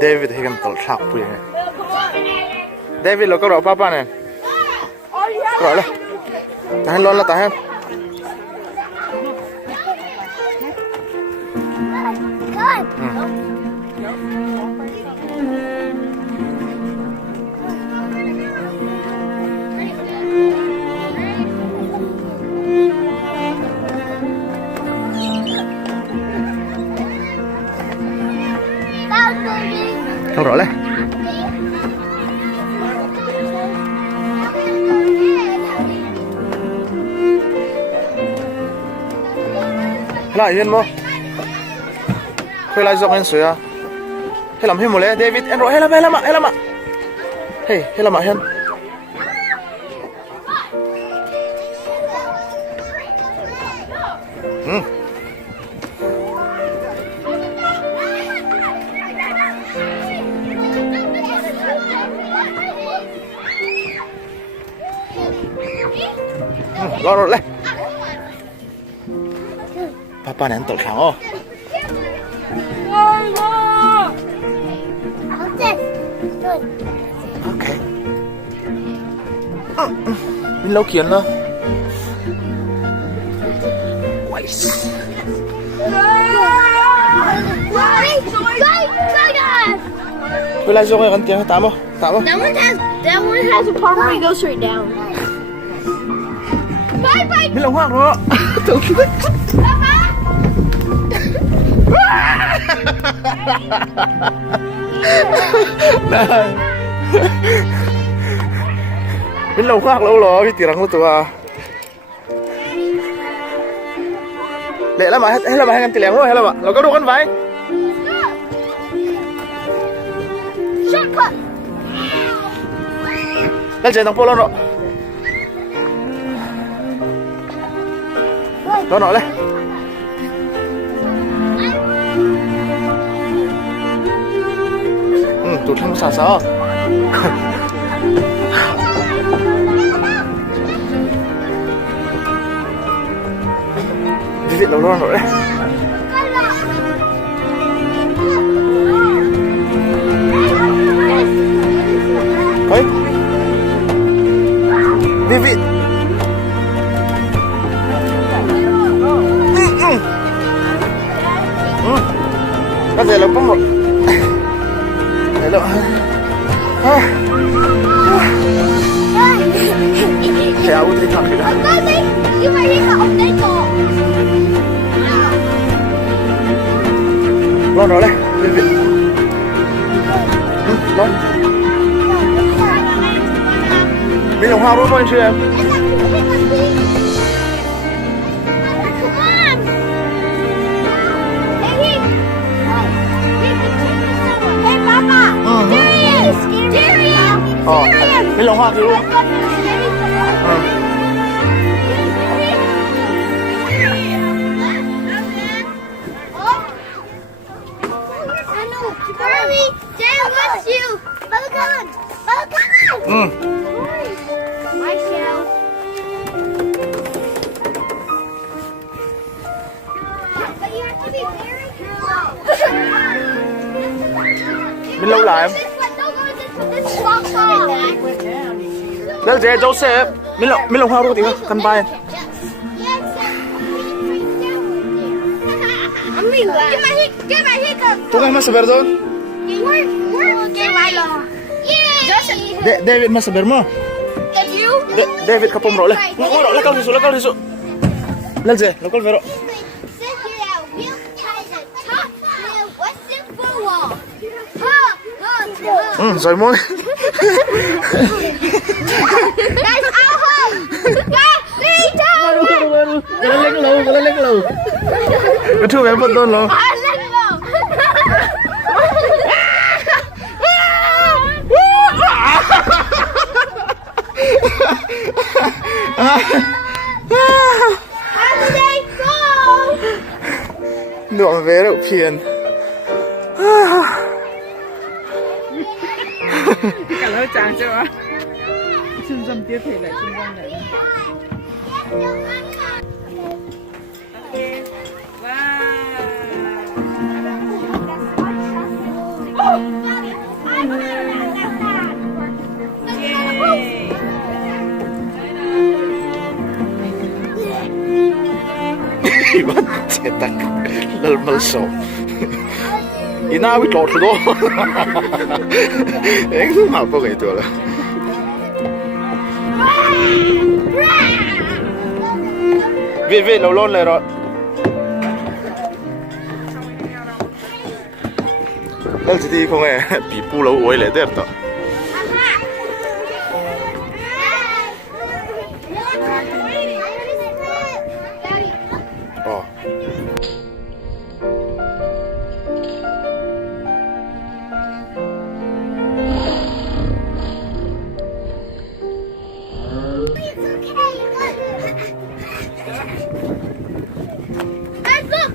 David hay kan tol thak pui David lo ko ro papa ne ro le tahan lon la tahan không rõ lên lại hiền mo khơi lại dọc lên suối à hay làm hiền một lẽ David em rồi hay làm ạ hay làm ạ hiền rồi lên papa này ăn tỏi kháng ô ok mình lâu kiến了Will I join again? Tama. That one has a part where you go straight down. Bye bye. Mình lòng hoang rồi. Mình lòng hoang lâu rồi, tirang lo tua. Lẹ lắm mà, hay là mà hay tirang thôi, hay là mà, lo có đồ con váy. Shortcut. Lên trên thằng Polo rồi. Đó nói lên. Tụt không xả xả. Đi viện đâu luôn rồi đấy. Đấy. Đi viện. Bây giờ là có một đấy lộ chéo thì thật cái đó lo nó đây lo mình lòng hoa đúng không anh chị em mình lòng hoa thì luôn My shell. But you have to be very careful. mình lâu lại em đây là Joseph mình lòng hoa luôn tiếng căn bài tú ngay mas saber doon David mas saber mo David kapom role lakal sisu lal je lakal vero rồi môi Guys, our home. lên lầu cái thu em vẫn đôn lo Nhuộm vé đậu phiền cả lớp chàng chưa trung tâm tiếp thể lại trung tâm này wow Iban cetak lalmal so. Inawit lo do. Eng ma po kay to la. Ve lo lon le ro. Lal ti ko nge pi pu lo oi le der to. Let's look.